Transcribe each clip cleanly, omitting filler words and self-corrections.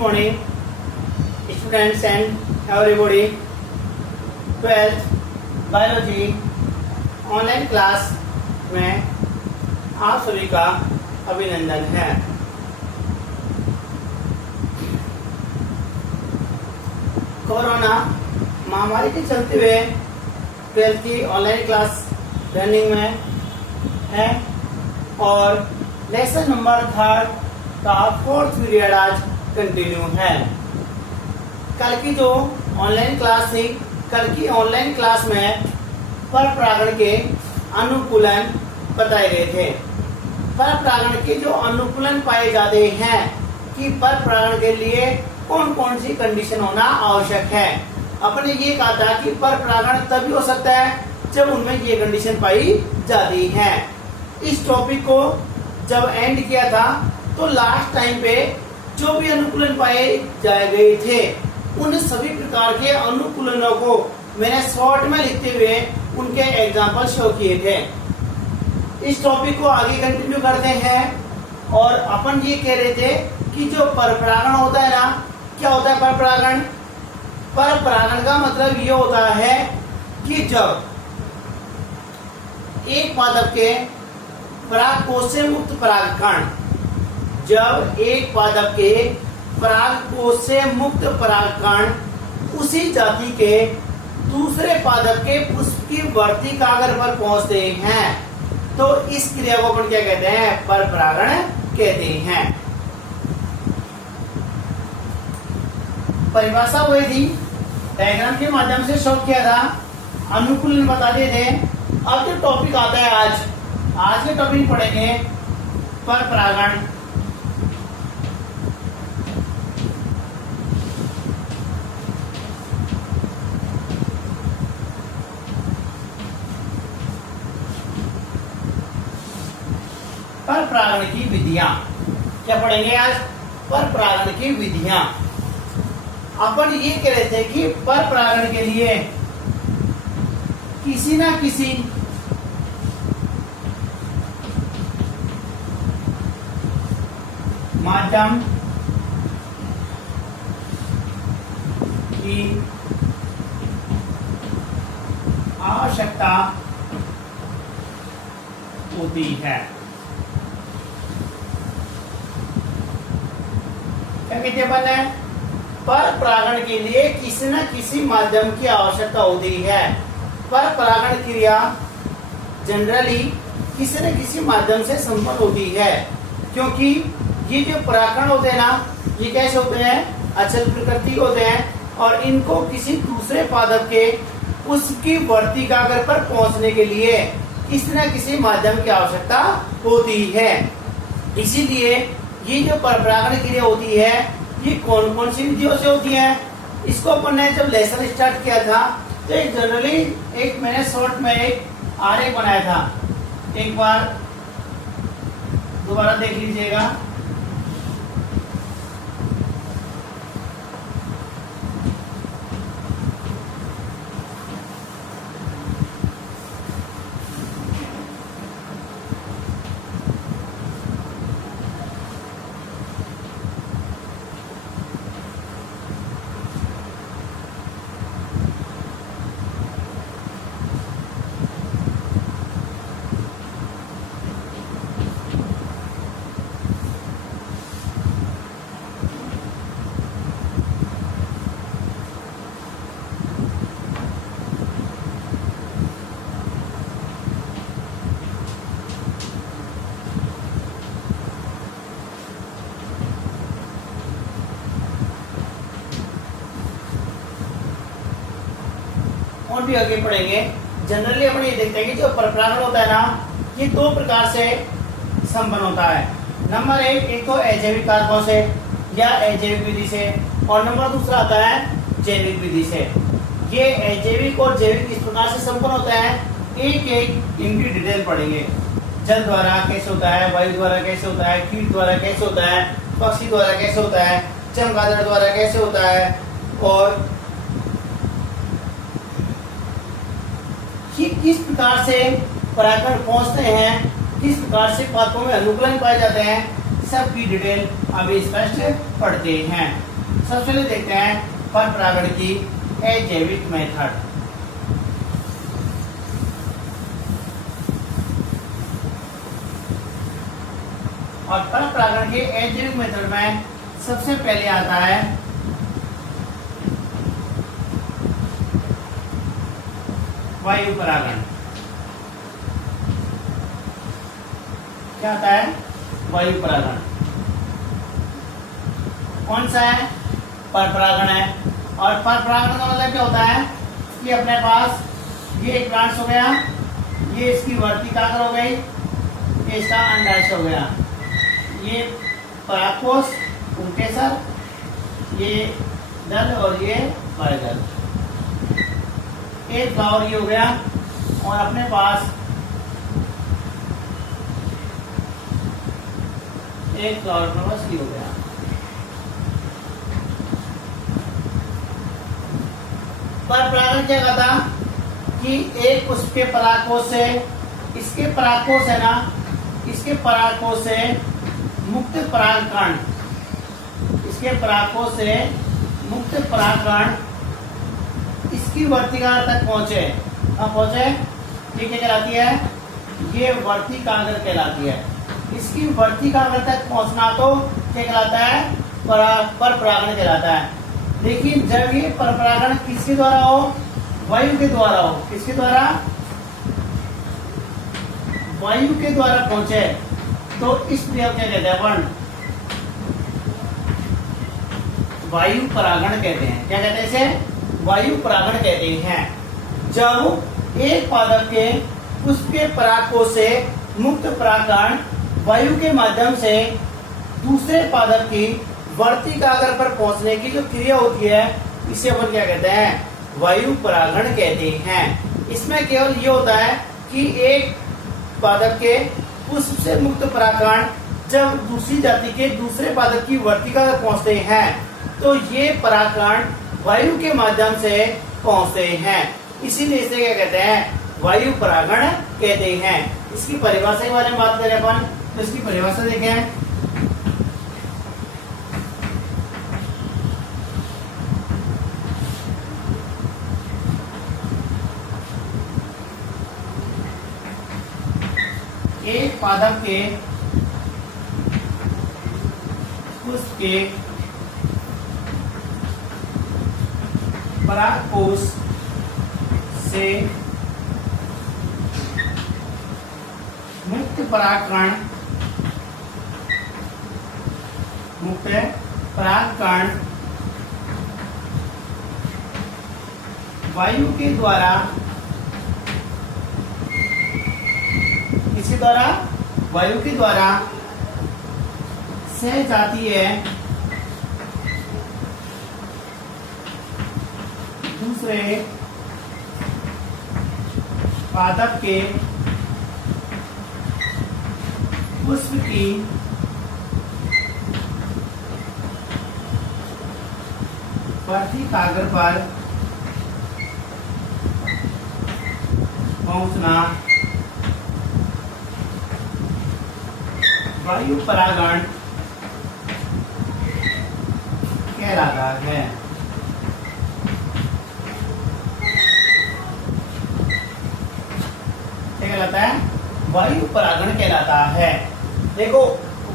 morning, students and everybody. 12th biology online class में आप सभी का अभिनंदन है। कोरोना महामारी के चलते हुए 12th की ऑनलाइन क्लास रनिंग में है और लेसन नंबर 3 का 4th पीरियड आज कंटिन्यू है। कल की जो ऑनलाइन क्लास थी, कल की ऑनलाइन क्लास में पर परागण के अनुकूलन बताए गए थे। पर परागण के जो अनुकूलन पाए जाते हैं कि पर परागण के लिए कौन कौन सी कंडीशन होना आवश्यक है। अपने ये कहा था कि पर परागण तभी हो सकता है जब उनमें ये कंडीशन पाई जाती है। इस टॉपिक को जब एंड किया था तो लास्ट टाइम पे जो भी अनुकूलन पाए जाए गए थे उन सभी प्रकार के अनुकूलनों को मैंने शॉर्ट में लिखते हुए उनके एग्जाम्पल शो किए थे। इस टॉपिक को आगे कंटिन्यू करते हैं और अपन ये कह रहे थे कि जो परपरागण होता है ना, क्या होता है परपरागण? परपरागण का मतलब ये होता है कि जब एक पादप के परागकोश से मुक्त परागकण, जब एक पादप के परागकोश से मुक्त परागकण उसी जाति के दूसरे पादप के पुष्प की वर्ती कागर पर पहुंचते हैं तो इस क्रिया को अपन क्या कहते हैं? परपरागण कहते हैं। परिभाषा हुई थी, डायग्राम के माध्यम से शो किया था, अनुकूलन बता दिए थे। अब जो टॉपिक आता है आज के टॉपिक पढ़ेंगे परपरागण। परपरागण की विधियां क्या पढ़ेंगे आज? परपरागण की विधियां। अपन ये कह रहे थे कि परपरागण के लिए किसी ना किसी माध्यम की आवश्यकता होती है। क्या कहते हैं? परपरागण के लिए किसी न किसी माध्यम की आवश्यकता होती है। परपरागण क्रिया जनरली किसी न किसी माध्यम से संपन्न होती है, क्योंकि ये जो परागकण होते हैं ना, ये कैसे होते हैं? अचल प्रकृति होते हैं और इनको किसी दूसरे पादप के उसकी वर्ती कागर पर पहुंचने के लिए किसी न किसी माध्यम की आवश्यकता होती है। इसीलिए ये जो परपरागण क्रिया होती है ये कौन कौन सी विधियों से होती है, इसको अपन ने जब लेसन स्टार्ट किया था तो एक जनरली एक मैंने शॉर्ट में एक आरेख बनाया था। एक बार दोबारा देख लीजिएगा। और भी आगे पढ़ेंगे। जनरली अपन ये देखते हैं कि जो परपरागण होता है ना, ये दो प्रकार से संपन्न होता है। नंबर एक तो अजैविक कारकों से या अजैविक विधि से, और नंबर दूसरा आता है जैविक विधि से। ये अजैविक और जैविक इस प्रकार से संपन्न होता है, एक एक इनकी डिटेल पढ़ेंगे। जल द्वारा कैसे होता है, वायु द्वारा कैसे होता है, कीट द्वारा कैसे होता है, पक्षी द्वारा कैसे होता है, चमगादड़ द्वारा कैसे होता है, और किस प्रकार से परागकण पहुंचते हैं, किस प्रकार से पादपों में अनुकूलन पाए जाते हैं, सब की डिटेल अभी स्पष्ट पढ़ते हैं। सबसे पहले देखते हैं पर परागण की अजैविक मेथड। और पर परागण के अजैविक मेथड में सबसे पहले आता है वायु परागण। क्या आता है? वायु परागण। कौन सा है? पर परागण है। और पर परागण का मतलब क्या होता है कि अपने पास ये एक प्लांट्स हो गया, ये इसकी वर्ती कागर हो गई, ये इसका अंडाशय हो गया, ये परागकोश, पुंकेसर, ये दल और ये बाह्यदल। एक फ्लावर ये हो गया और अपने पास एक फ्लावर बस ये हो गया। पर परागण क्या कहता कि एक पुष्प के परागकोश से इसके परागकोश है ना, इसके परागकोश से मुक्त परागकण, इसके परागकोश से मुक्त परागकण इसकी वर्तिकाग्र तक पहुंचे। अब पहुंचे ये क्या कहलाती है? ये वर्तिकाग्र कहलाती है। इसकी वर्तिकाग्र तक पहुंचना तो क्या कहलाता है? पर परागण कहलाता है। लेकिन जब ये पर परागण किसके द्वारा हो? वायु के द्वारा हो। किसके द्वारा? वायु के द्वारा पहुंचे तो इस क्रिया को क्या कहते हैं अपन? वायु परागण कहते हैं। क्या कहते हैं इसे? वायु परागण कहते हैं। जब एक पादप के पुष्प के परागकोश से मुक्त परागकण वायु के माध्यम से दूसरे पादप की वर्तिकाग्र पर पहुंचने की जो क्रिया होती है इसे अपन क्या कहते हैं? वायु परागण कहते हैं। इसमें केवल ये होता है कि एक पादप के पुष्प से मुक्त परागकण जब दूसरी जाति के दूसरे पादप की वर्तिका तक पहुंचते हैं तो ये परागकण वायु के माध्यम से पहुंचते हैं। इसीलिए इसे क्या कहते हैं? वायु परागण कहते हैं। इसकी परिभाषा के बारे में बात करें अपन तो इसकी परिभाषा देखें। एक पादप के पुष्प के परागकोश से मुक्त परागकण वायु के द्वारा किसके द्वारा? वायु के द्वारा सहजातीय दूसरे पादप के पुष्प की वर्तिकाग्र पर पहुंचना वायु परागण कहलाता है। कहलाता है? वायु परागण कहलाता है। देखो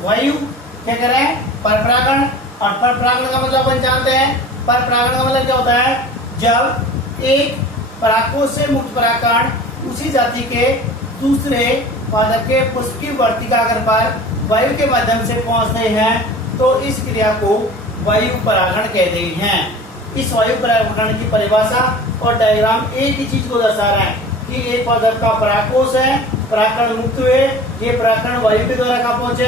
वायु क्या कर रहे हैं? पर परागण। और पर परागण का मतलब अपन जानते हैं। पर परागण का मतलब क्या होता है? जब एक परागकोश से मुक्त परागकण उसी जाति के दूसरे पादप के पुष्प की वर्तिकाग्र पर वायु के माध्यम से पहुंचते हैं तो इस क्रिया को वायु परागण कहते हैं। इस वायु परागण की परिभाषा और डायग्राम एक ही चीज को दर्शा रहा है कि एक पादप का परागकोश है, परागकण मुक्त हुए, ये परागकण वायु के द्वारा कहाँ पहुंचे?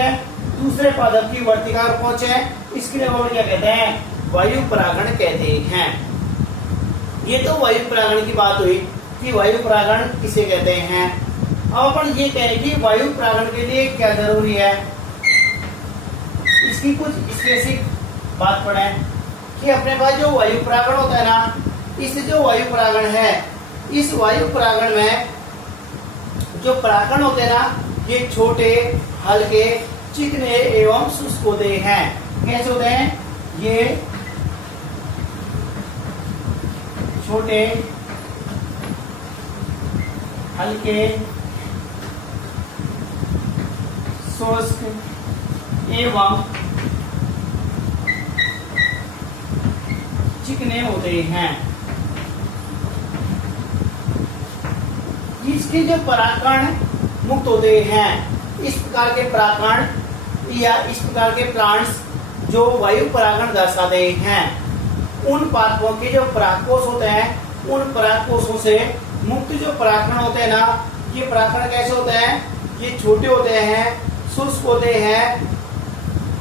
दूसरे पादप की वर्तिकाग्र पहुंचे। इस क्रिया को क्या कहते हैं? वायु परागण कहते हैं। ये तो वायु परागण की बात हुई कि वायु परागण किसे कहते हैं। अब अपन ये कहें कि वायु परागण के लिए क्या जरूरी है, इसकी कुछ स्पेसिफिक बात पढ़े कि अपने पास जो वायु परागण होता है ना, इस जो वायु परागण है, इस वायु परागण में जो परागकण होते हैं ना, ये छोटे, हल्के, चिकने एवं शुष्क होते हैं। कैसे होते हैं? ये छोटे, हल्के, शुष्क एवं चिकने होते हैं। इसके जो परागकण मुक्त होते हैं, इस प्रकार के परागकण या इस प्रकार के प्लांट्स जो वायु परागण दर्शाते हैं, उन पादपों के जो परागकोश होते हैं, उन परागकोशों से मुक्त जो परागकण होते हैं ना, ये परागकण कैसे होते हैं? ये छोटे होते हैं, शुष्क होते हैं,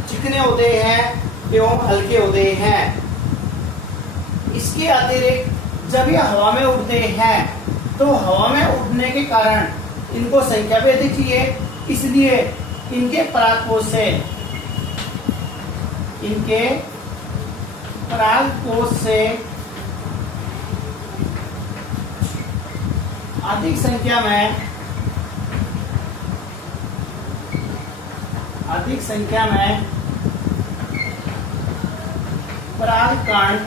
चिकने होते हैं एवं हल्के होते हैं। इसके अतिरिक्त जब ये हवा में उड़ते हैं तो हवा में उड़ने के कारण इनको संख्या भी अधिक चाहिए, इसलिए इनके परागकोश से अधिक संख्या में परागकण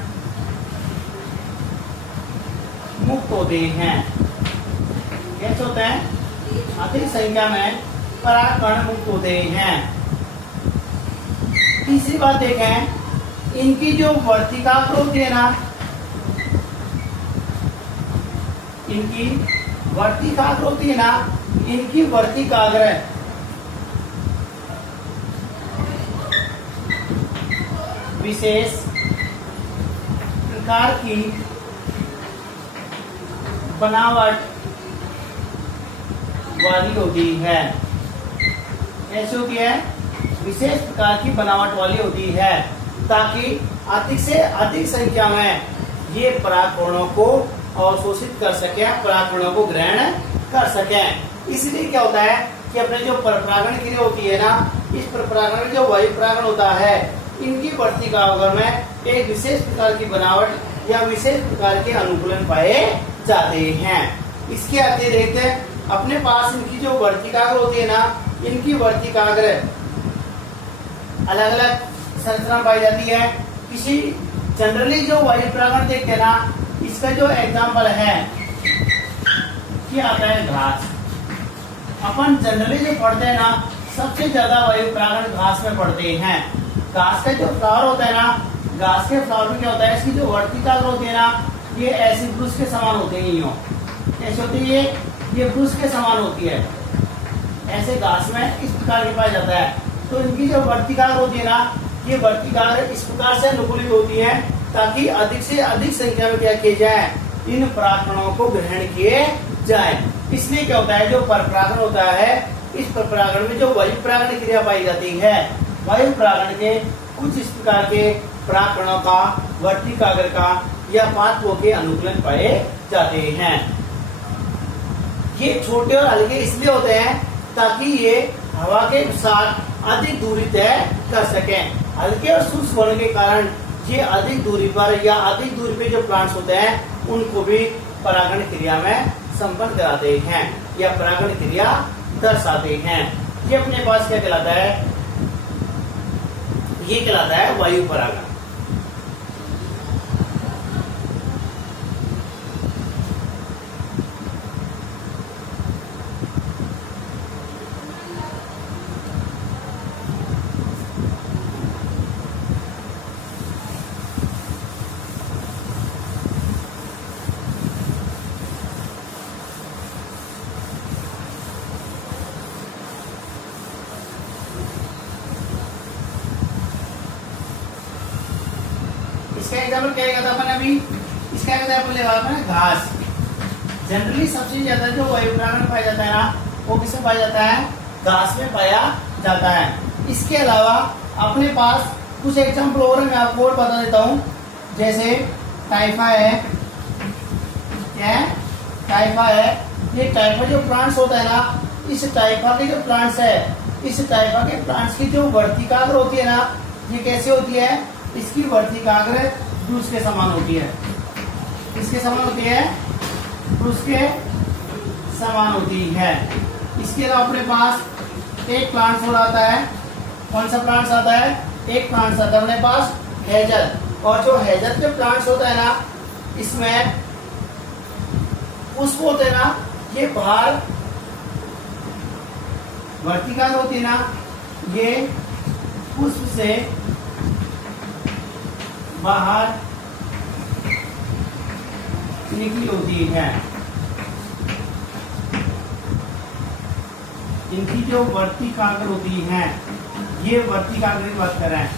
मुक्त होते हैं। कैसे होते हैं? अधिक संख्या में परागकण मुक्त होते हैं। तीसरी बात देखें, इनकी जो वर्तिकाग्र होती है ना, इनकी वर्तिकाग्र होती है ना, इनकी वर्तिकाग्र विशेष प्रकार की बनावट वाली होती है। ऐसी होती है, विशेष प्रकार की बनावट वाली होती है, ताकि अधिक से अधिक संख्या में ये परागकणों को अवशोषित कर सके, परागकणों को ग्रहण कर सके। इसलिए क्या होता है कि अपने जो परपरागण क्रिया होती है ना, इस परपरागण में जो वायु परागण होता है, इनकी वर्तिकाग्र में एक विशेष प्रकार की बनावट या विशेष प्रकार के अनुकूलन पाए जाते हैं। इसके अतिरिक्त अपने पास इनकी जो वर्तिकाग्र होती है ना, इनकी वर्तिकाग्र अलग अलग संरचना पाई जाती है। किसी जनरली जो वायु परागण देखते हैं ना, इसका जो एग्जाम्पल है क्या आता है? घास। अपन जनरली जो पढ़ते हैं ना, सबसे ज्यादा वायु परागण घास में पढ़ते हैं। घास का जो फ्लावर होता है ना, घास के फ्लावर में क्या होता है? इसकी जो वर्तिकाग्र होती है ना, ये ऐसी ब्रुश के समान होते हैं। कैसे होती है? ये ब्रुश के समान होती है। ऐसे घास में इस प्रकार के पाया जाता है। तो इनकी जो वर्तिकाग्र होती है ना, ये वर्तिकाग्र इस प्रकार से अनुकूलित होती है ताकि अधिक से अधिक संख्या में क्या किया जाए? इन परागकणों को ग्रहण किए जाए। इसलिए क्या होता है? जो परपरागण होता है, इस परपरागण में जो वायु परागण क्रिया पाई जाती है, वायु परागण के कुछ इस प्रकार के परागकणों का, वर्तिकाग्र का या पादपों के अनुकूलन पाए जाते हैं। ये छोटे और हल्के इसलिए होते हैं ताकि ये हवा के साथ अधिक दूरी तय कर सकें। हल्के और शुष्क होने के कारण ये अधिक दूरी पर या अधिक दूरी पे जो प्लांट्स होते हैं, उनको भी परागण क्रिया में संपन्न कराते हैं या परागण क्रिया दर्शाते हैं। ये अपने पास क्या कहलाता है? ये कहलाता है वायु परागण। इसका एग्जाम्पल क्या था अपन अभी? इसका एग्जाम्पल ले अपन घास। जनरली सबसे ज्यादा जो वायु परागण पाया जाता है ना, वो किसमें पाया जाता है? घास में पाया जाता है। इसके अलावा अपने पास कुछ एग्जाम्पल और मैं आपको और बता देता हूँ। जैसे टाइफा है, क्या है? टाइफा है। ये टाइफा जो प्लांट्स होता है ना, इस टाइफा के जो प्लांट्स है, इस टाइफा के प्लांट्स की जो वर्तिकाग्र होती है ना, ये कैसे होती है? इसकी वर्तिकाग्र ब्रुश के समान होती है। किसके समान होती है? ब्रुश के समान होती है। इसके अलावा अपने पास एक प्लांट हो आता है कौन सा प्लांट्स आता है? एक प्लांट्स आता है अपने पास हेजल। और जो हेजल के प्लांट्स होता है ना, इसमें पुष्प होते हैं ना, ये बाहर वर्टिकल होती है ना, ये पुष्प से बाहर निकली होती है। इनकी जो वर्तिकाग्र होती है, ये वर्तिकाग्र की बात कर रहे हैं।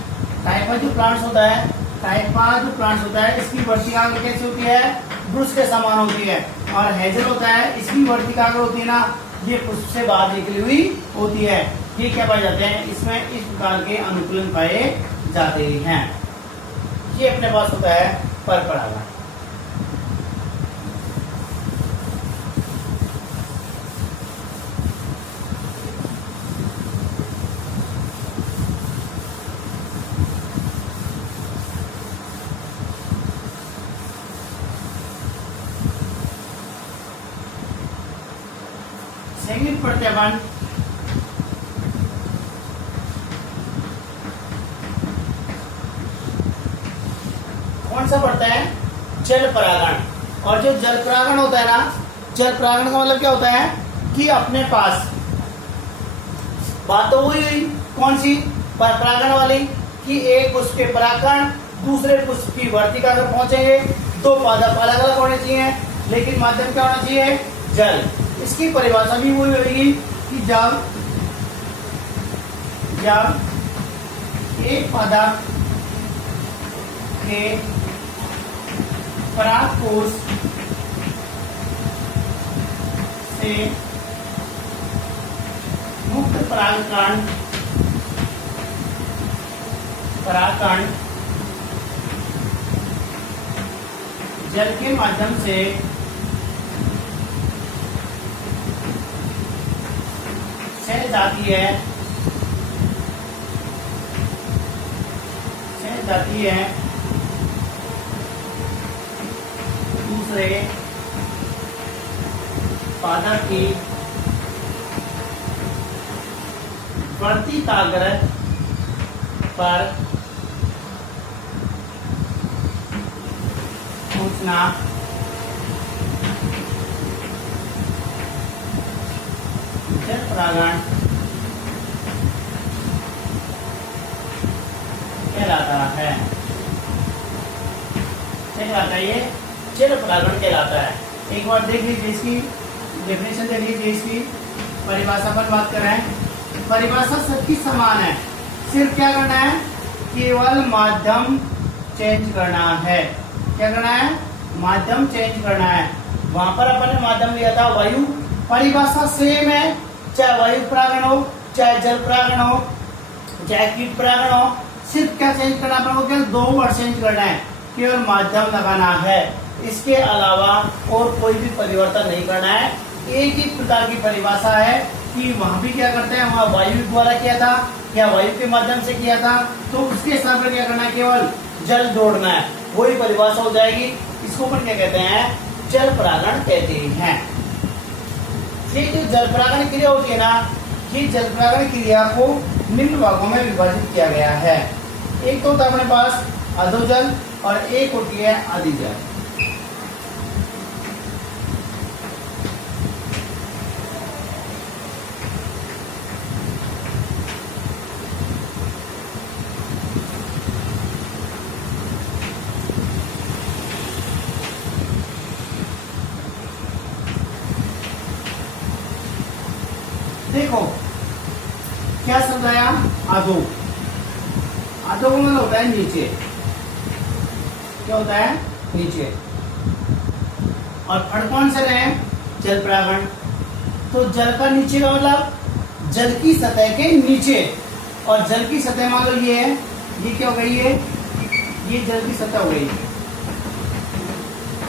टाइपा जो प्लांट्स होता है, टाइपा जो प्लांट्स होता है, इसकी वर्तिकाग्र कैसी होती है? ब्रुश के समान होती है। और हेजल होता है, इसकी वर्तिकाग्र होती है ना, ये पुष्प से बाहर निकली हुई होती है। ये क्या पाए जाते हैं? इसमें इस प्रकार के अनुकूलन पाए जाते हैं। ये अपने पास होता है पर परागण। सेकंड पढ़ते हैं अपन कौन सा पढ़ते हैं? जल परागण। और जो जल परागण होता है ना, जल परागण का मतलब क्या होता है कि अपने पास बात तो वही हुई कौन सी? पर परागण वाली, कि एक पुष्प के परागण दूसरे पुष्प की वर्तिका तक पहुंचेंगे। दो पादप अलग अलग होने चाहिए, लेकिन माध्यम क्या होना चाहिए? जल। इसकी परिभाषा भी वही होगी कि जब एक पदार्थ के परागकोश से मुक्त परागकण जल के माध्यम से जाती है दूसरे पादप की वर्तिकाग्र पर पहुंचना जल परागण कहलाता है। कहलाता है, ये जल परागण कहलाता है। एक बार देख लीजिए, इसकी डेफिनेशन देख लीजिए, इसकी परिभाषा पर बात कर रहे हैं। परिभाषा सबकी समान है, सिर्फ क्या करना है? केवल माध्यम चेंज करना है। क्या करना है? माध्यम चेंज करना है। वहां पर अपन ने माध्यम लिया था वायु, परिभाषा सेम है, चाहे वायु परागण हो, चाहे जल परागण हो, चाहे कीट परागण हो। सिर्फ क्या चेंज करना है? अपन को केवल 2 वर्ड चेंज करना है, केवल माध्यम लगाना है। इसके अलावा और कोई भी परिवर्तन नहीं करना है। एक ही प्रकार की परिभाषा है कि वहां भी क्या करते हैं, वहां वायु द्वारा किया था या वायु के माध्यम से किया था, तो उसके हिसाब से क्या करना है? केवल जल जोड़ना है, वही परिभाषा हो जाएगी। इसको अपन क्या कहते हैं? जल परागण कहते हैं। ये जो जल परागण क्रिया होती है ना, ये जल परागण क्रिया को निम्न भागों में विभाजित किया गया है। एक तो होता है अपने पास अधोजल और एक होती है अधिजल। देखो क्या शब्द आया? अधो। अधो का मतलब होता है नीचे। क्या होता है? नीचे। और फड़ कौन से रहे? जल परागण। तो जल का नीचे का मतलब जल की सतह के नीचे। और जल की सतह मान लो ये है, ये क्या हो गई है? ये जल की सतह हो गई।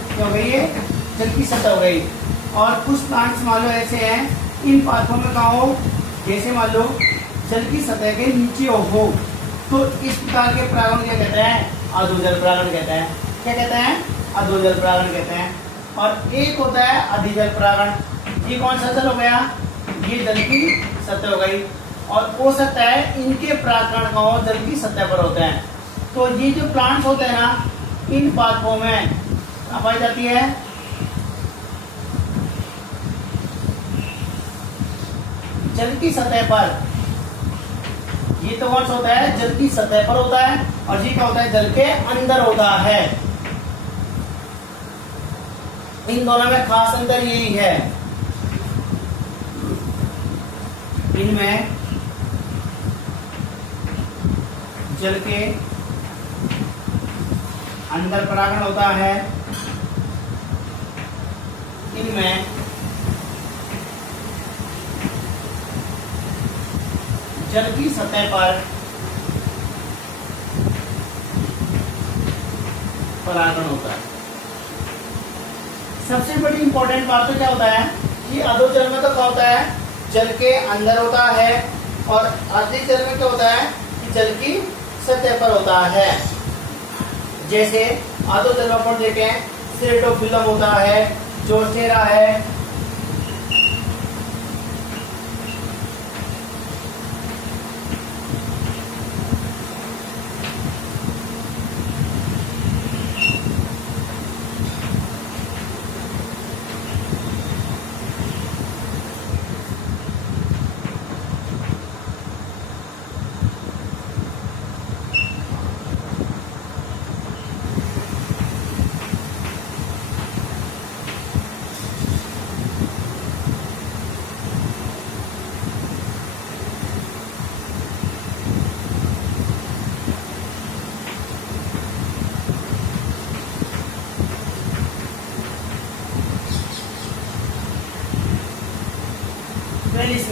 क्या हो गई है? जल की सतह हो गई। और कुछ प्लांट्स मान लो ऐसे हैं, इन पाथों में कहा हो, जैसे मान लो जल की सतह के नीचे हो, तो इस प्रकार के परागण क्या कहते हैं? अधोजल परागण कहते हैं। क्या कहते हैं? अधोजल परागण कहते हैं। और एक होता है अधिजल परागण। ये कौन सा जल हो गया? ये जल की सतह हो गई। और हो सकता है इनके परागकण कहाँ जल की सतह पर होते हैं। तो ये जो प्लांट्स होते हैं ना, इन पादपों में पाई जाती है जल की सतह पर। ये तो कौन सा होता है, जल की सतह पर होता है, और ये क्या होता है, जल के अंदर होता है। इन दोनों में खास अंतर यही है, इनमें जल के अंदर परागण होता है, इनमें जल की सतह पर परागण होता है। सबसे बड़ी इंपॉर्टेंट बात तो क्या होता है कि अधोजल में तो क्या होता है, जल के अंदर होता है, और आधे जल में क्या होता है कि जल की सतह पर होता है। जैसे अधोजल में अपन देखें सेरेटोफिलम होता है, जोस्टेरा है,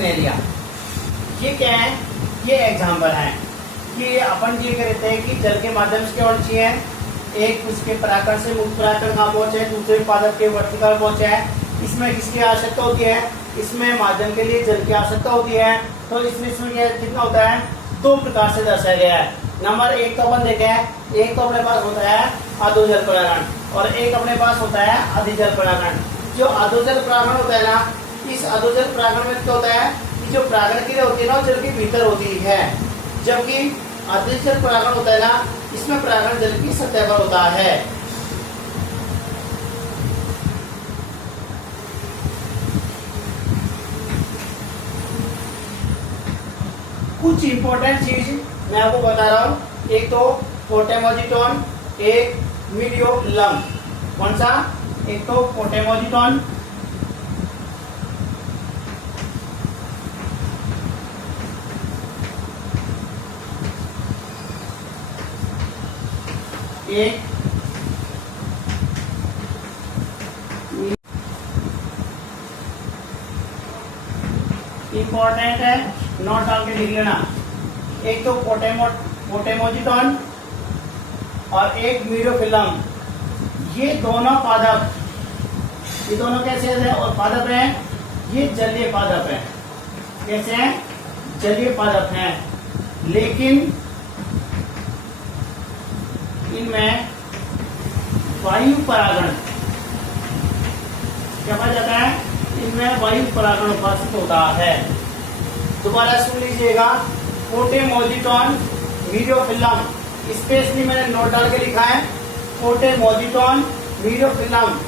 एरिया। ये क्या है, ये एग्जाम्पल है कि अपन ये कहते हैं कि जल के माध्यम से क्या होना चाहिए, एक उसके परागकण से मुक्त परागकण कहाँ पहुंचे, दूसरे पादप के वर्तिका पहुंचे है। इसमें किसकी आवश्यकता होती है, इसमें माध्यम के लिए जल की आवश्यकता होती है। तो इसमें कितना होता है, दो प्रकार से दर्शाया गया है। नंबर एक तो अपन देखे हैं, एक तो अपने पास होता है अधोजल परागण, और एक अपने पास होता है अधिजल परागण। जो अधोजल परागण होता है ना, इस अधोजल परागण में क्या होता है कि जो परागण क्रिया होती है ना, जल के भीतर होती है, जबकि अधिजल परागण होता है ना, इसमें परागण जल की सतह पर होता है। कुछ इंपॉर्टेंट चीज मैं आपको बता रहा हूं, एक तो पोटेमोजिटोन, एक मीडियोफिलम। कौन सा, एक तो पोटेमोजिटोन, एक इंपॉर्टेंट है, नोट डाल के लिख लेना। एक तो पोटेमोजिटोन और एक मीडियोफिलम। ये दोनों पादप, ये दोनों कैसे है और पादप हैं, ये जलीय पादप हैं। कैसे हैं, जलीय पादप हैं, लेकिन इनमें वायु परागण क्या पाया जाता है, इनमें वायु परागण उपस्थित होता है। दोबारा सुन लीजिएगा, पोटेमोजिटोन, मीडियोफिलम, स्पेशली मैंने नोट डाल के लिखा है, पोटेमोजिटोन, मीडियोफिलम।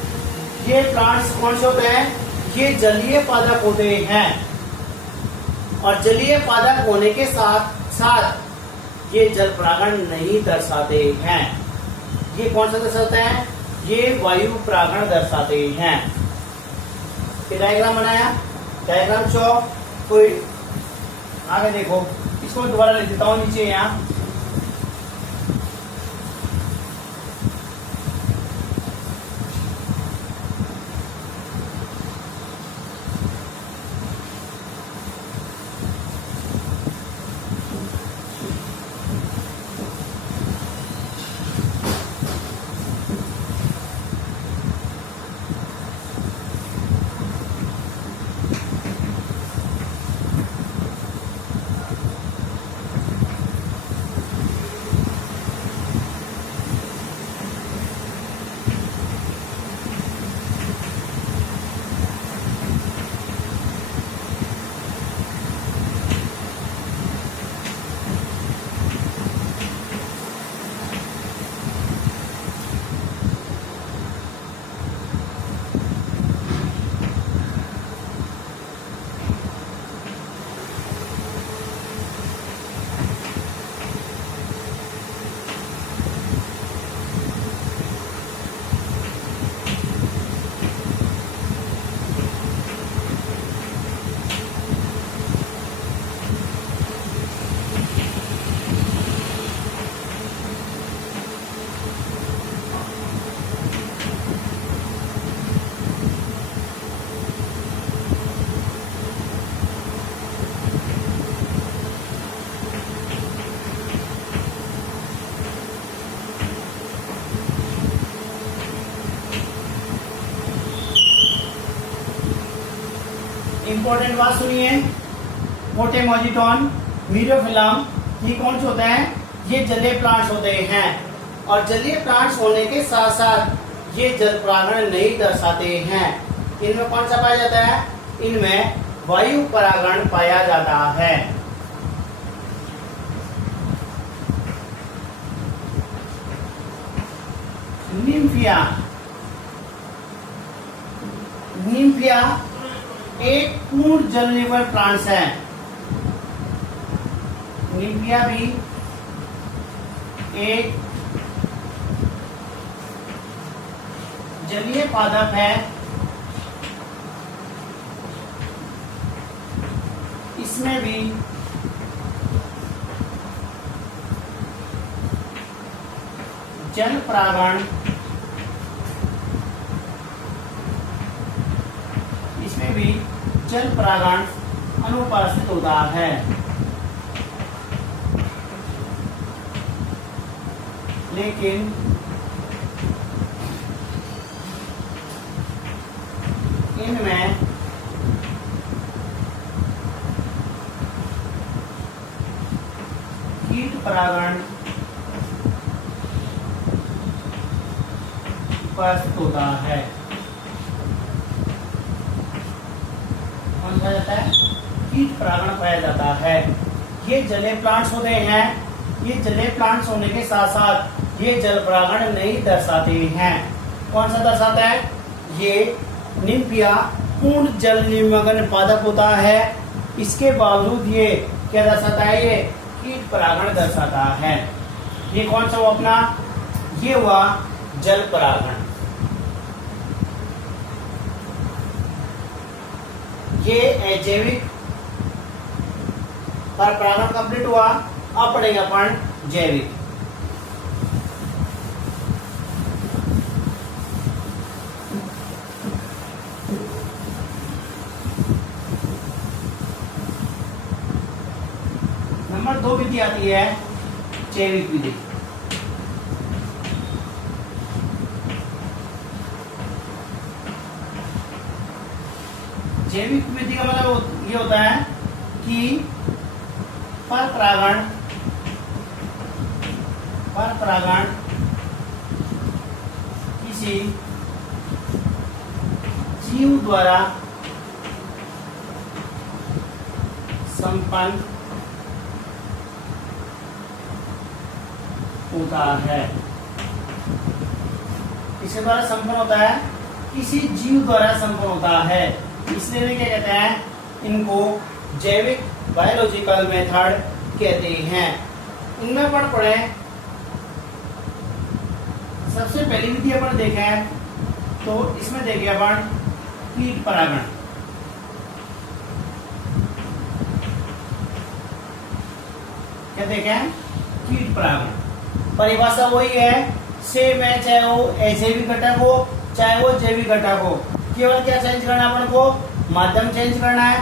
ये प्लांट्स कौन से होते हैं, ये जलीय पादप होते हैं, और जलीय पादप होने के साथ साथ ये जल परागण नहीं दर्शाते हैं। ये कौन सा दर्शाते हैं, ये वायु परागण दर्शाते हैं। डायग्राम बनाया, डायग्राम 4, कोई आगे देखो, इसको दोबारा लिख देता हूं नीचे यहाँ। इंपॉर्टेंट बात सुनिए, मोटे मॉजिटॉन, मीरियोफिलम, ये कौन से होते हैं? ये जलीय प्लांट्स होते हैं, और जलीय प्लांट्स होने के साथ साथ ये जल परागण नहीं दर्शाते हैं। इनमें कौन सा पाया जाता है? इनमें वायु परागण पाया जाता है। निम्फिया, निम्फिया एक पूर्ण जल निर्भर प्लांट्स है। निम्फिया भी एक जलीय पादप है। इसमें भी जल परागण, इसमें भी जल परागण अनुपस्थित होता है। लेकिन इनमें कीट परागण उपस्थित होता है। कौन पाया जाता है? कीट परागण पाया जाता है। ये जलीय प्लांट्स होते हैं। ये जलीय प्लांट्स होने के साथ साथ ये जल परागण नहीं दर्शाते हैं। कौन सा दर्शाता है? ये निम्फिया पूर्ण जल निमग्न पादप होता है। इसके बावजूद ये क्या दर्शाता है? ये कीट परागण दर्शाता है। ये कौन सा हुआ अपना? ये हुआ जल परागण। ये अजैविक पर परागण कंप्लीट हुआ। अब पढ़ेंगे अपन जैविक। नंबर 2 विधि आती है जैविक विधि। जैविक विधि का मतलब ये होता है कि पर परागण किसी जीव द्वारा संपन्न होता है। किसके द्वारा संपन्न होता है? किसी जीव द्वारा संपन्न होता है। इसलिए वे क्या कहते हैं? इनको जैविक बायोलॉजिकल मेथड कहते हैं। इनमें अपन पढ़े, सबसे पहली विधि अपन देखें तो इसमें देखिए अपन कीट परागण। क्या देखें? कीट परागण। परिभाषा वही है, सेम है, चाहे वो अजैविक घटक हो चाहे वो जैविक घटक हो। केवल क्या चेंज करना है अपन को? माध्यम चेंज करना है।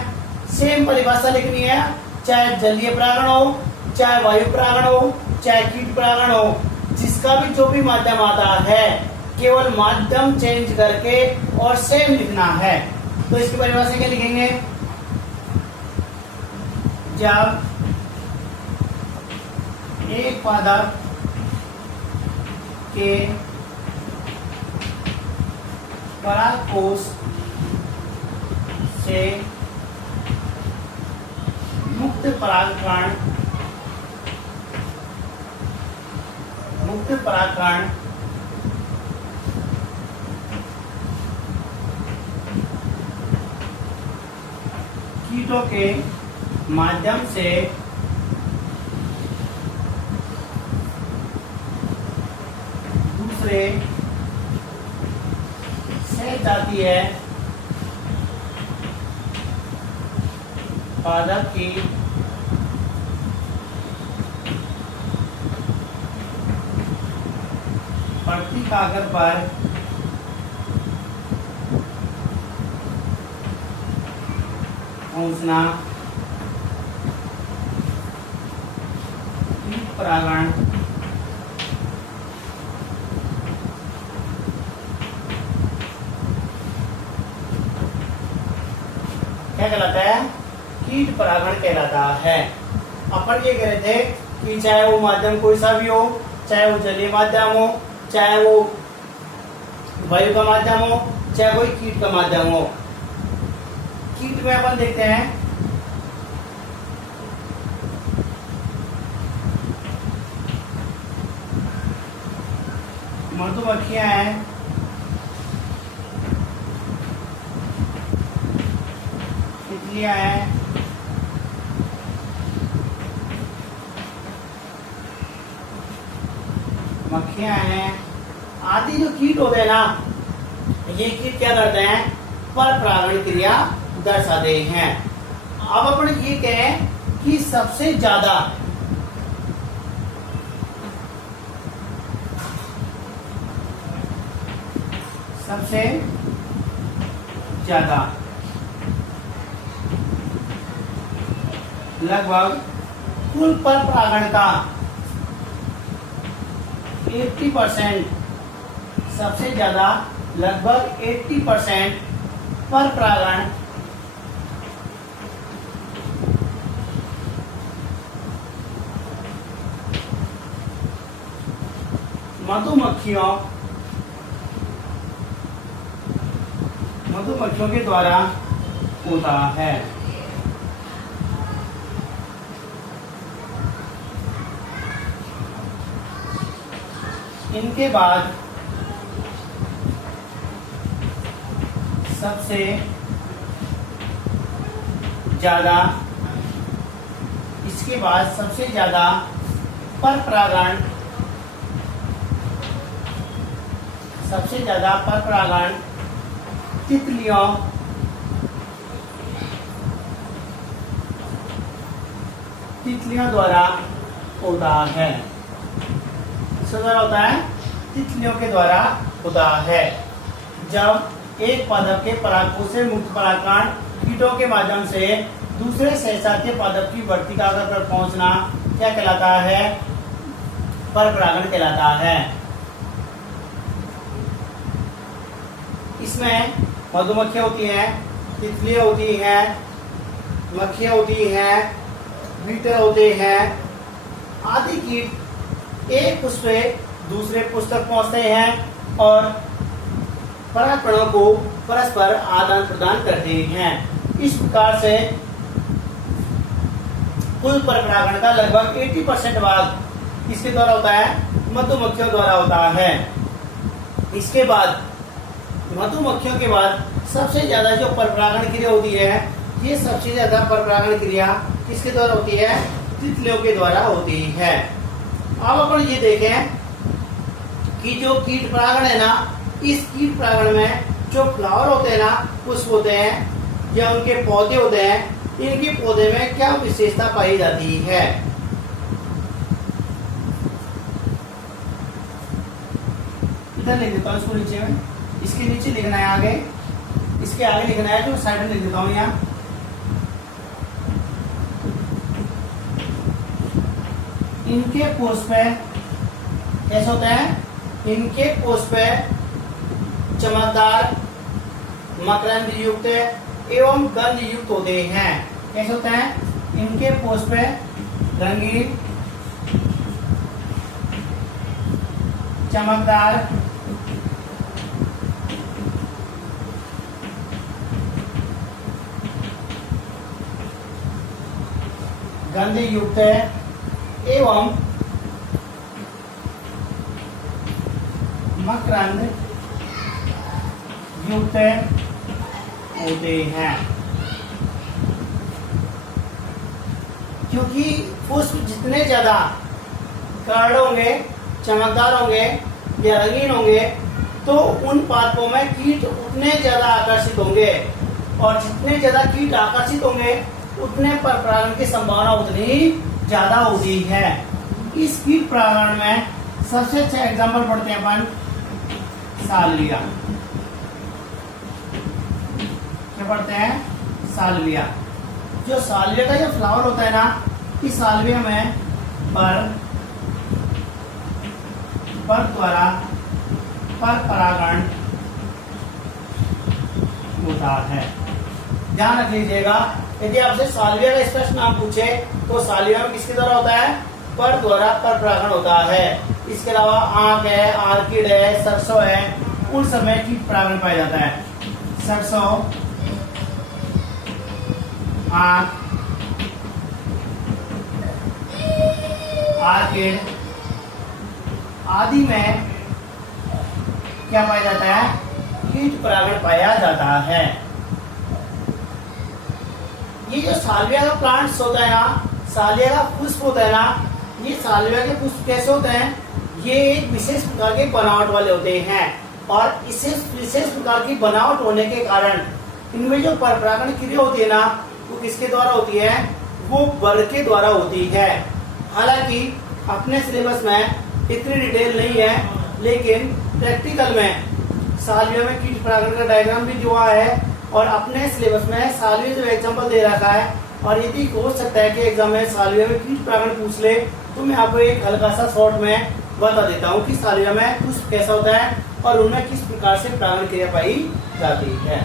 सेम परिभाषा लिखनी है, चाहे जलीय परागण हो, चाहे वायु परागण हो, चाहे कीट परागण हो। जिसका भी जो भी माध्यम आता है, केवल माध्यम चेंज करके और सेम लिखना है। तो इसकी परिभाषा क्या लिखेंगे? जब एक पादप के परागकोश से मुक्त परागकण कीटों के माध्यम से दूसरे सहज जाती है पादप की पड़ती कागज पर पहुंचना कीट परागण क्या कहलाता है? कीट परागण कहलाता है। अपन ये कह रहे थे कि चाहे वो माध्यम कोई सा भी हो, चाहे वो जलीय माध्यम हो, चाहे वो वायु का माध्यम हो, चाहे कोई कीट का माध्यम हो। कीट में अपन देखते हैं मधुमक्खियां हैं, तितलियां हैं, मक्खियां हैं, आदि जो कीट होते हैं ना, ये कीट क्या करते हैं? पर परागण क्रिया दर्शाते हैं। अब अपन ये कहें कि सबसे ज्यादा लगभग कुल पर परागण का 80%, सबसे ज्यादा लगभग 80% पर परागण मधुमक्खियों के द्वारा होता है। इनके बाद सबसे ज्यादा पर परागण तितलियों द्वारा होता है। होता है तितलियों के द्वारा होता है। जब एक पादप के परागकोश से मुक्त परागकण कीटों के माध्यम से दूसरे सहजातीय पादप की वर्तिका पर पहुंचना क्या कहलाता है? पर परागण कहलाता है। इसमें मधुमक्खियां होती हैं, तितलियां होती हैं, मक्खियां होती हैं, बीटल होते हैं, आदि कीट एक पुष्प से दूसरे पुष्प तक पहुंचते हैं और परागकणों को परस्पर आदान प्रदान करते हैं। इस प्रकार से कुल पर परागण का लगभग 80% भाग किसके द्वारा होता है? मधुमक्खियों द्वारा होता है। इसके बाद मधुमक्खियों के बाद सबसे ज्यादा जो पर परागण क्रिया होती है, ये सबसे ज्यादा पर परागण क्रिया किसके द्वारा होती है? तितलियों के द्वारा होती है। अब अपन ये देखें कि जो कीट परागण है ना, इस कीट परागण में जो फ्लावर होते हैं ना, पुष्प होते हैं या उनके पौधे होते हैं, इनके पौधे में क्या विशेषता पाई जाती है? इधर लिख देता हूँ इसको नीचे में, इसके नीचे लिखना है आगे, इसके आगे लिखना है जो साइड में लिख देता हूँ यहाँ। इनके कोष पे कैसे होते हैं? इनके कोष पे चमकदार मकरंद युक्त एवं गंध युक्त होते हैं। कैसे होते हैं? इनके कोष पे रंगीन चमकदार गंध युक्त एवं मकरंद युक्त होते हैं। क्योंकि पुष्प जितने ज्यादा गाढ़ होंगे, चमकदार होंगे या रंगीन होंगे, तो उन पादपों में कीट उतने ज्यादा आकर्षित होंगे, और जितने ज्यादा कीट आकर्षित होंगे उतने पर परागण की संभावना उतनी ही ज्यादा होती है। इस कीट परागण में सबसे अच्छा एग्जाम्पल पढ़ते हैं अपन सालविया। क्या पढ़ते हैं? सालविया। जो सालविया का जो फ्लावर होता है ना, इस सालविया में पर द्वारा पर परागण होता है। ध्यान रख लीजिएगा। यदि आपसे साल्विया का स्पष्ट नाम पूछे तो साल्विया में किसके द्वारा होता है? पर द्वारा पर परागण होता है। इसके अलावा आंख है, आर्किड है, सरसों है, उन समय कीट परागण पाया जाता है। सरसों, आंख, आर्किड आदि में क्या पाया जाता है? कीट परागण पाया जाता है। ये जो साल्विया का प्लांट्स होता है ना, साल्विया का पुष्प होता है ना, ये साल्विया के पुष्प कैसे होते हैं? ये एक विशेष प्रकार के बनावट वाले होते हैं और इसे विशेष प्रकार की बनावट होने के कारण इनमें जो परागण क्रिया होती है ना, वो किसके द्वारा होती है? वो वर के द्वारा होती है। हालांकि अपने सिलेबस में इतनी डिटेल नहीं है, लेकिन प्रैक्टिकल में साल्विया में कीट परागण का डायग्राम भी दिया है और अपने सिलेबस में साल्विया जो एग्जाम्पल दे रखा है। और यदि हो सकता है कि एग्जाम में साल्विया में कीट परागण पूछ ले तो मैं आपको एक हल्का सा शॉर्ट में बता देता हूँ कि साल्विया में पुष्प कैसा होता है और उनमें किस प्रकार से परागण क्रिया पाई जाती है।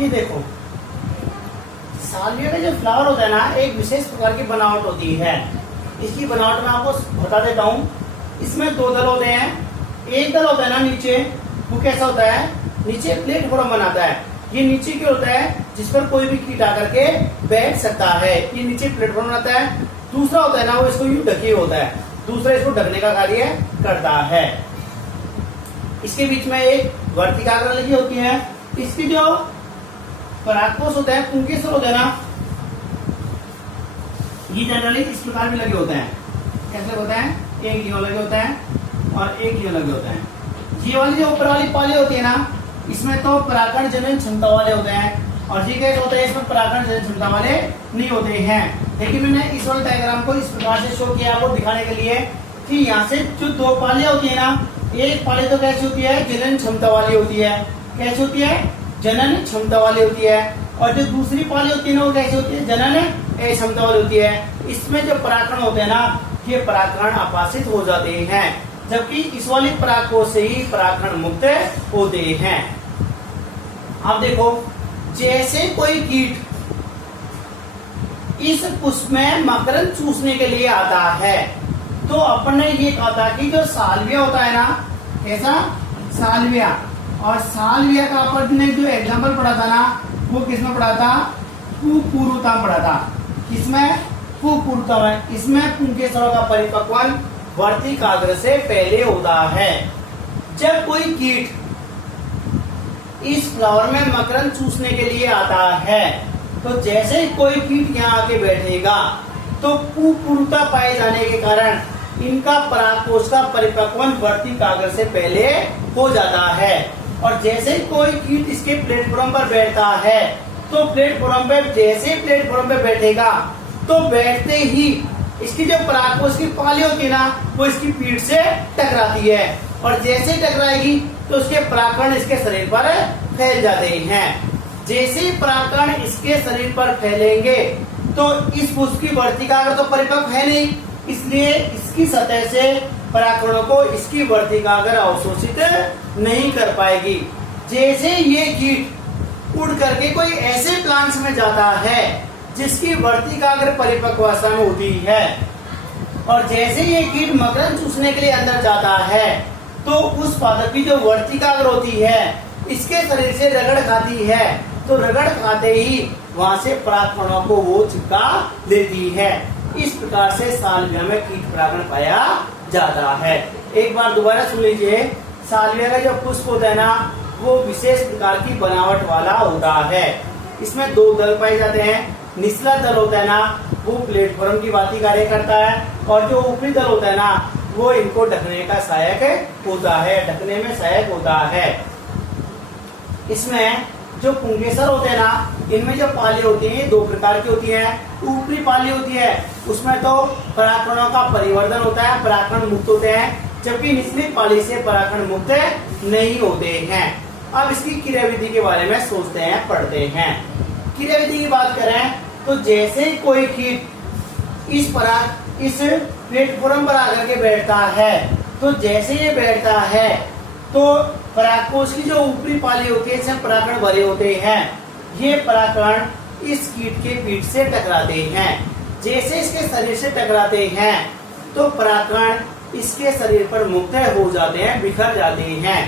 ये देखो, साल्विया का जो फ्लावर होता है ना, एक विशेष प्रकार की बनावट होती है। इसकी बनावट में आपको बता देता हूँ। इसमें दो दल होते हैं। एक दल होता है ना नीचे, वो कैसा होता है? नीचे प्लेटफॉर्म बनाता है। ये नीचे क्या होता है? जिस पर कोई भी कीट आकर के बैठ सकता है। ये नीचे प्लेटफॉर्म बनाता है। दूसरा होता है ना, वो इसको यूं ढके होता है। दूसरा इसको ढकने का कार्य करता है। इसके बीच में एक वर्तिकाग्र लगी होती है। इसकी जो परागकोश होता है, पुंकेसर होता है ना, ये जनरली इस प्रकार भी लगे होते हैं। कैसे होता है? एक लियो लगे होता है और एक लियो लगे होता है। ये वाली जो ऊपर वाली पाली होती है ना, इसमें तो परागण जनन क्षमता वाले होते हैं, और ये कैसे होते हैं, इसमें परागण जनन क्षमता वाले नहीं होते हैं। लेकिन मैंने इस वाले डायग्राम को इस प्रकार से शो किया आपको दिखाने के लिए कि यहाँ से जो दो पालियां होती है ना, एक पाली तो कैसी होती है, जनन क्षमता वाली होती है। कैसी होती है, जनन क्षमता वाली होती है। और जो दूसरी पाली होती है ना, वो कैसी होती है, जनन क्षमता वाली होती है। इसमें जो परागकण होते हैं ना, ये परागकण अपाशित हो जाते हैं, जबकि इस वाली परागकोश से ही परागकण मुक्त होते हैं। अब देखो, जैसे कोई कीट इस पुष्प में मकरंद चूसने के लिए आता है, तो अपन ने ये कहा था कि जो सालविया होता है ना, कैसा सालविया, और सालविया का अपन ने जो एग्जाम्पल पढ़ा था ना, वो किसमें पढ़ा था, पुंकेसर पढ़ा था। किसमें, पुंकेसर में। इसमें पुंकेसर का परिपक्वन वर्तिकाग्र से पहले होता है। जब कोई कीट इस फ्लावर में मकरंद चूसने के लिए आता है, तो जैसे ही कोई कीट यहाँ आके बैठेगा, तो पुंकेसर पाए जाने के कारण इनका परागकोश का परिपक्वन वर्तिकाग्र से पहले हो जाता है। और जैसे ही कोई कीट इसके प्लेटफॉर्म पर बैठता है, तो प्लेटफॉर्म पे जैसे प्लेटफॉर्म पे बैठेगा, तो बैठते ही इसकी जो परागकोश की पाली होती है ना, वो इसकी पीठ से टकराती है, और जैसे ही टकराएगी तो उसके परागकण इसके शरीर पर फैल जाते हैं। जैसे ही परागकण इसके शरीर पर फैलेंगे, तो इस पुष्प की वर्तिकाग्र तो परिपक्व है नहीं, इसलिए इसकी सतह से परागकणों को इसकी वर्तिकाग्र अवशोषित नहीं कर पाएगी। जैसे ये कीट उड़ करके कोई ऐसे प्लांट्स में जाता है जिसकी वर्तिकाग्र परिपक्वावस्था में होती है, और जैसे ये कीट मकरंद चूसने के लिए अंदर जाता है, तो उस पादप की जो वर्तिकाग्र होती है इसके शरीर से रगड़ खाती है, तो रगड़ खाते ही वहां से परागकणों को वो चिपका लेती है। इस प्रकार से सालविया में कीट परागण पाया जाता है। एक बार दोबारा सुन लीजिए, सालविया का जो पुष्प होता है ना, वो विशेष प्रकार की बनावट वाला होता है। इसमें दो दल पाए जाते हैं। निचला दल होता है ना, वो प्लेटफॉर्म की भांति कार्य करता है, और जो ऊपरी दल होता है ना, वो इनको ढकने का सहायक होता है, ढकने में सहायक होता है। इसमें जो पुंकेसर होते हैं ना, इनमें जो पाली होती है दो प्रकार की होती है। ऊपरी पाली होती है, उसमें तो परागकणों का परिवर्धन होता है, परागकण मुक्त होते हैं, जबकि निचली पाली से परागकण मुक्त नहीं होते हैं। अब इसकी क्रिया विधि के बारे में सोचते हैं, पढ़ते हैं। क्रिया विधि की बात करें तो जैसे कोई कीट इस प्लेटफॉर्म पर आकर के बैठता है, तो जैसे ये बैठता है, तो परागकोश की जो ऊपरी पाली होती है, इसमें परागकण भरे होते हैं। ये परागकण इस कीट के पीठ से टकराते हैं। जैसे इसके शरीर से टकराते हैं, तो परागकण इसके शरीर पर मुक्त हो जाते हैं, बिखर जाते हैं।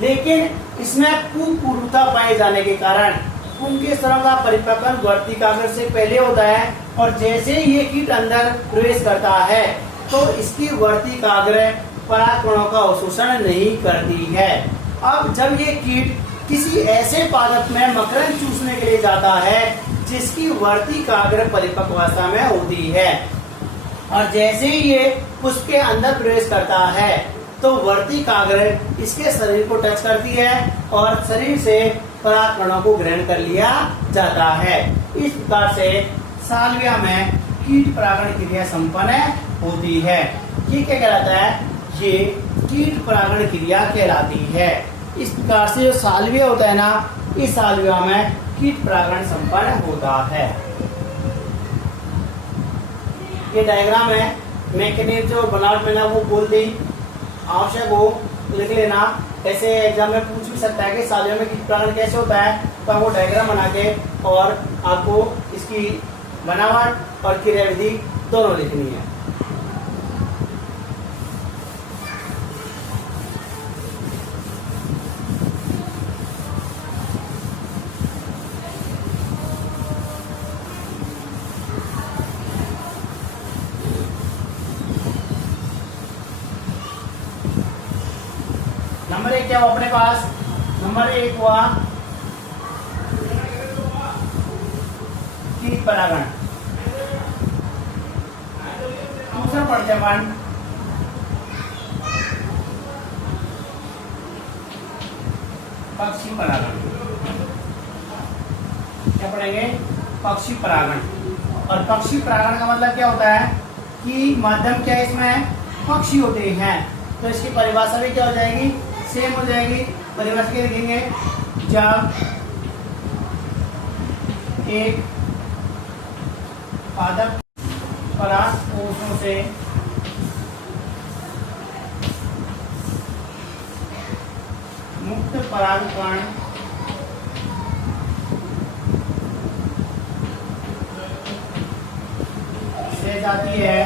लेकिन इसमें पुंकेसर पाए जाने के कारण पुंकेसर का परिपक्वन वर्तिकाग्र से पहले होता है, और जैसे ये कीट अंदर प्रवेश करता है, तो इसकी वर्तिकाग्र परागकणों का अवशोषण नहीं करती है। अब जब ये कीट किसी ऐसे पादप में मकरंद चूसने के लिए जाता है जिसकी वर्तिकाग्र परिपक्वावस्था में होती है, और जैसे ही ये पुष्प के अंदर प्रवेश करता है, तो वर्तिकाग्र इसके शरीर को टच करती है, और शरीर से परागकणों को ग्रहण कर लिया जाता है। इस प्रकार से सालविया में कीट परागण क्रिया संपन्न होती है। ये क्या कहलाता है, ये कीट परागण क्रिया कहलाती है। इस प्रकार से जो सालविया होता है ना, इस सालविया में कीट परागण संपन्न होता है। ये डायग्राम है, मैंने जो बनावट मैंने वो बोल दी, आवश्यक हो लिख लेना। ऐसे एग्जाम में पूछ भी सकता है कि सालविया में कीट परागण कैसे होता है, तो वो डायग्राम बना के और आपको इसकी बनावट और क्रिया विधि दोनों लिखनी है। नंबर 1 क्या हुआ अपने पास, नंबर 1 हुआ कीट परागण। दूसरा पढ़ते अपन पक्षी परागण। क्या पढ़ेंगे? पक्षी परागण। और पक्षी परागण का मतलब क्या होता है कि माध्यम क्या है इसमें? पक्षी होते हैं। तो इसकी परिभाषा भी क्या हो जाएगी? सेम हो जाएगी। परिभाषा क्या लिखेंगे? जब एक पादप परागकोशों से मुक्त परागकण से जाती है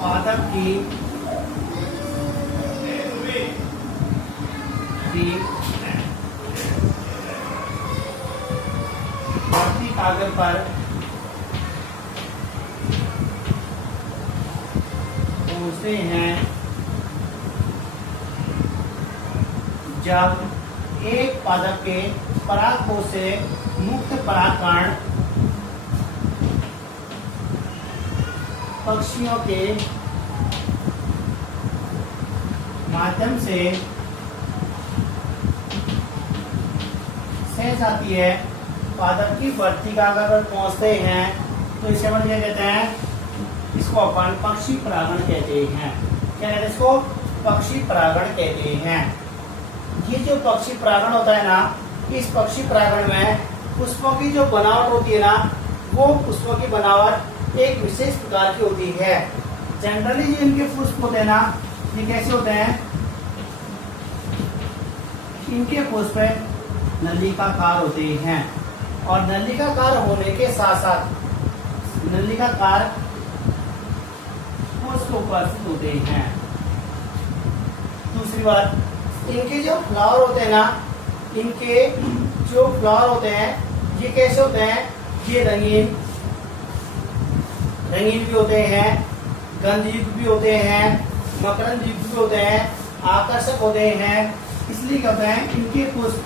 पादप की बढ़ती कागज पर पहुंचते हैं जब एक पादप के परागकोश से मुक्त परागकण पक्षियों के माध्यम से सह जाती है पादप की बढ़ती कागज पर पहुंचते हैं। तो इसे अपन क्या कहते हैं? इसको अपन पक्षी परागण कहते हैं। क्या कहते हैं इसको? पक्षी परागण कहते हैं। ये जो पक्षी परागण होता है ना, इस पक्षी परागण में पुष्पों की जो बनावट होती है ना, वो पुष्पों की बनावट एक विशेष प्रकार की होती है। जनरली जो इनके पुष्प होते हैं ना, ये कैसे होते हैं? इनके पुष्प नलिकाकार होते हैं और नलिकाकार होने के साथ साथ नलिकाकार पुष्प उपस्थित होते हैं। दूसरी बात, इनके जो फ्लावर होते हैं ना, इनके जो फ्लावर होते हैं ये कैसे होते हैं? ये रंगीन भी होते हैं, गंधयुक्त भी होते हैं, मकरंद युक्त भी होते हैं, आकर्षक होते हैं। इसलिए क्या होता है? इनके पुष्प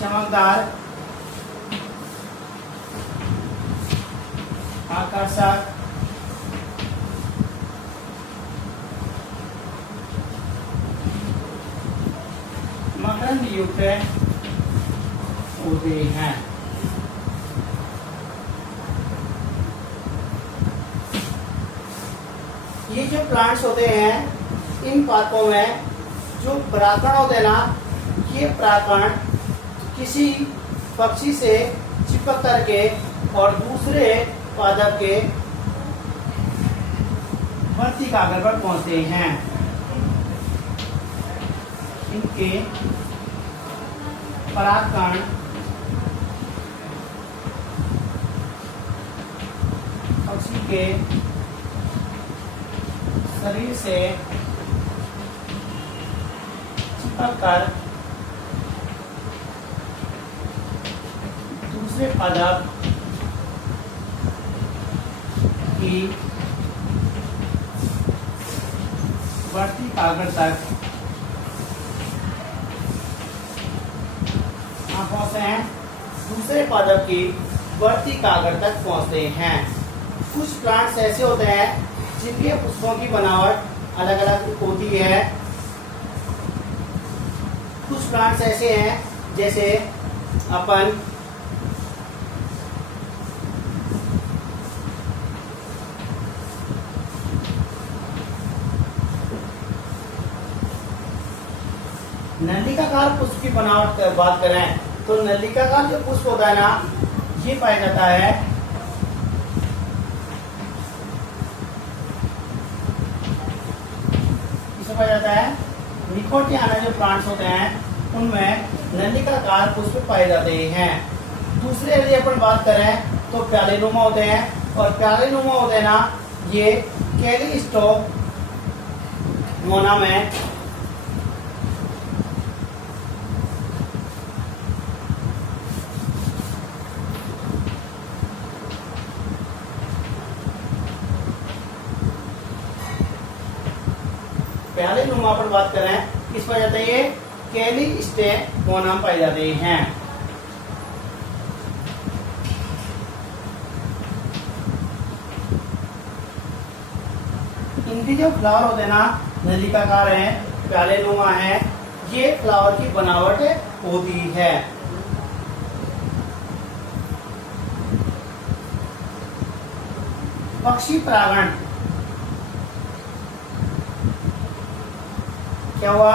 चमकदार, आकर्षक, मकरंद युक्त होते हैं। ये जो प्लांट्स होते हैं, इन पादपों में जो परागकण होते हैं ना, ये परागकण किसी पक्षी से चिपक करके और दूसरे पादप के बढ़ती कागज पर पहुंचते हैं। इनके परागकण पक्षी के शरीर से चिपक कर दूसरे पादप की बढ़ती कागज तक पहुंचते हैं। दूसरे पादप की बढ़ती कागज तक पहुंचते हैं। कुछ प्लांट्स ऐसे होते हैं जिनके पुष्पों की बनावट अलग अलग होती है। कुछ प्लांट्स ऐसे हैं जैसे अपन नलिकाकार पुष्प की बनावट की बात करें तो नलिकाकार जो पुष्प होता है ना, ये पाया जाता है पाया जाता है निकोटियाना जो प्लांट्स होते हैं उनमें नलिकाकार पुष्प पाए जाते हैं। दूसरे यदि अपन बात करें तो प्यालेनुमा होते हैं और प्यालेनुमा होते हैं ना, ये कैलिस्टोमोना में प्यालेनुमा पर बात करें इस पाए जाते हैं ये कैलिस्टोमोना पाए जाते हैं। इनके जो फ्लावर होते हैं ना, नलिकाकार है, प्याले नुमा है, ये फ्लावर की बनावट होती है। पक्षी परागण क्या हुआ?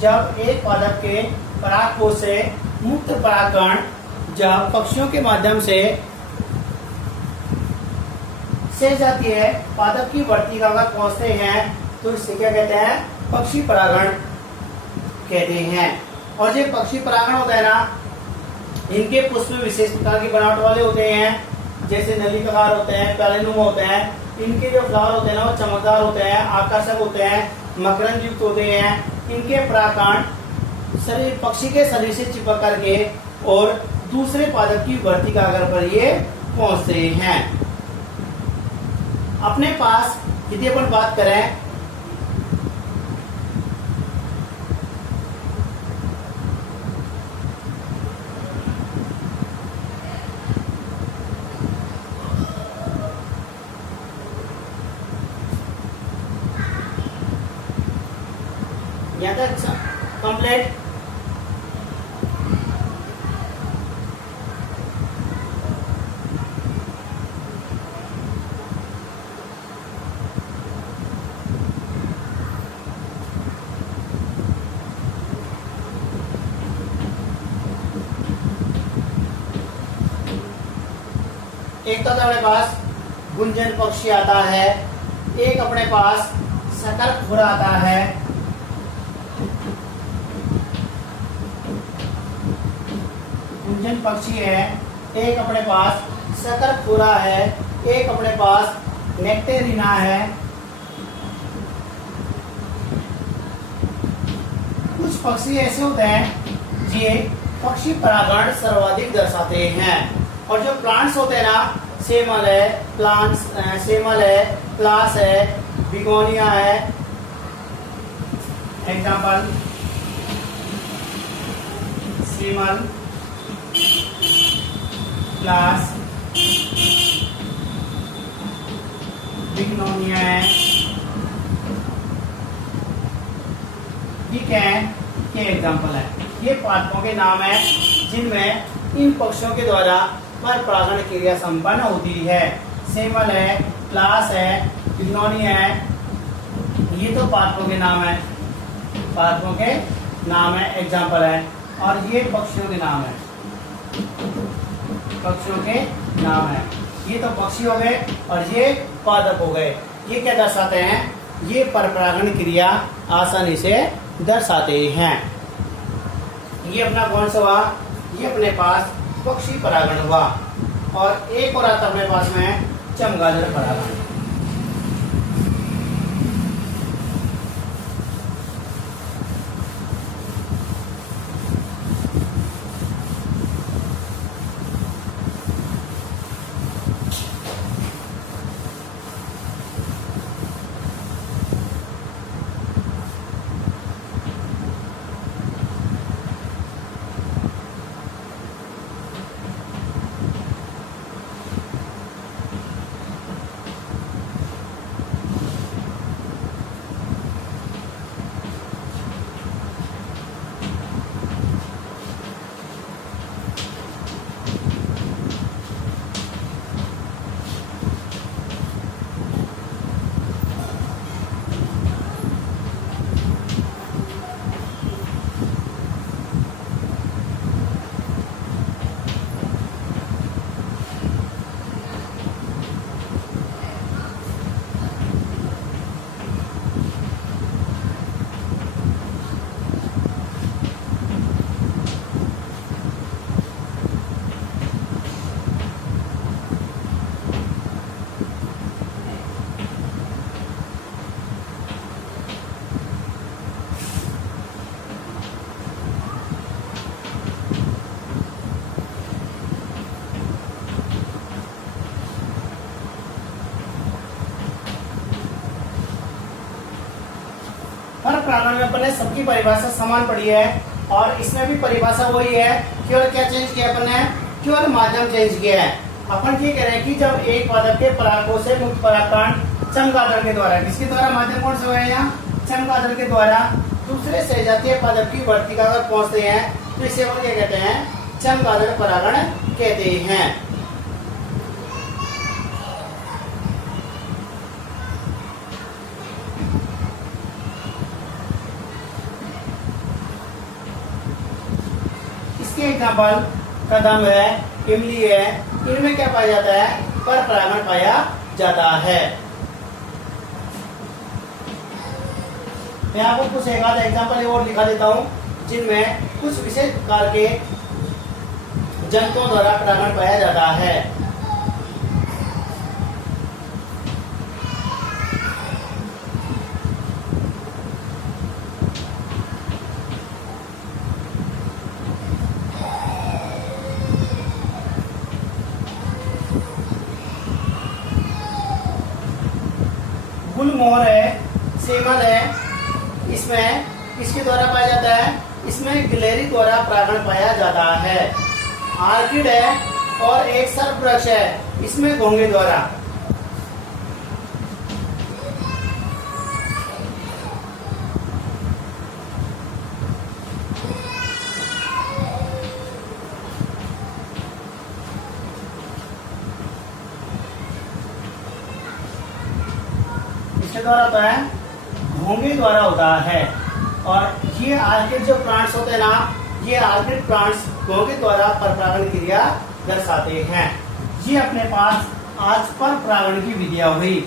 जब एक पादप के परागकोश से मुक्त परागकण जब पक्षियों के माध्यम से जाती है, पादप की वर्तिका तक पहुंचते हैं, तो इससे क्या कहते हैं? पक्षी परागण कहते हैं। और जो पक्षी परागण होता है ना, इनके पुष्प में विशेष प्रकार की बनावट वाले होते हैं, जैसे नलिकाकार होते हैं, प्यालेनुमा होते हैं। इनके जो फ्लावर होते हैं ना, वो चमकदार होते हैं, आकर्षक होते हैं, मकरंद युक्त होते हैं। इनके परागकण शरीर पक्षी के शरीर से चिपक करके और दूसरे पादप की वर्तिका पर ये पहुंचते हैं। अपने पास यदि अपन बात करें यहाँ तक कंप्लीट। एक तो अपने पास गुंजन पक्षी आता है, एक अपने पास शकरखुरा आता है, गुंजन पक्षी है, एक अपने पास शकरखुरा है, एक अपने पास नेक्टेरिना है। कुछ पक्षी ऐसे होते हैं ये पक्षी परागण सर्वाधिक दर्शाते हैं। और जो प्लांट्स होते हैं ना, सेमल है, प्लांट्स सेमल है, प्लास है, बिगोनिया है, एग्जाम्पल सेमल, प्लास, बिगोनिया है। ये क्या है? ये एग्जाम्पल है। ये पादपों के नाम है जिनमें इन पक्षियों के द्वारा पर परागण क्रिया संपन्न होती है। सेमल है, प्लास है, बिगनोनिया है। ये तो पादपों के नाम है, पादपों के नाम है, एग्जाम्पल है। और ये पक्षियों के नाम है, पक्षियों के नाम है। ये तो पक्षी हो गए और ये पादप हो गए। ये क्या दर्शाते हैं? ये पर परागण क्रिया आसानी से दर्शाते हैं। ये अपना कौन सा हुआ? ये अपने पास पक्षी परागण हुआ। और एक और आता अपने पास में चमगादड़ परागण। हर प्राणा में अपन ने सबकी परिभाषा समान पड़ी है और इसमें भी परिभाषा वही है। केवल क्या चेंज किया अपन ने? केवल माध्यम चेंज किया है। अपन ये कह रहे हैं कि जब एक पादप के परागकोश से मुक्त परागकण चमगादड़ के द्वारा, किसके द्वारा? माध्यम कौन सा है यहाँ? चमगादड़ के द्वारा दूसरे सजातीय पादप की वर्तिका अगर पहुंचते हैं तो इसे वो क्या कहते हैं, चमगादड़ परागण कहते हैं। इसके एग्जाम्पल कदम है, इमली है, इनमें क्या पाया जाता है, पर परागण पाया जाता है। मैं आपको कुछ एक आध एग्जाम्पल और दिखा देता हूं जिनमें कुछ विशेष प्रकार के जंतुओं द्वारा परागण पाया जाता है। गुलमोहर है, सेमल है, इसमें किसके द्वारा पाया जाता है, इसमें गिलहरी द्वारा परागण पाया जाता है। आर्किड है और एक सर्प वृक्ष है, इसमें घोंघे द्वारा। इसके द्वारा होता है, घोंघे द्वारा होता है। और ये आर्किड जो प्लांट्स होते हैं ना, ये आर्किड प्लांट्स घोंघे द्वारा परपरागण क्रिया दर्शाते हैं। ये अपने पास आज पर परागण की विधियां हुई।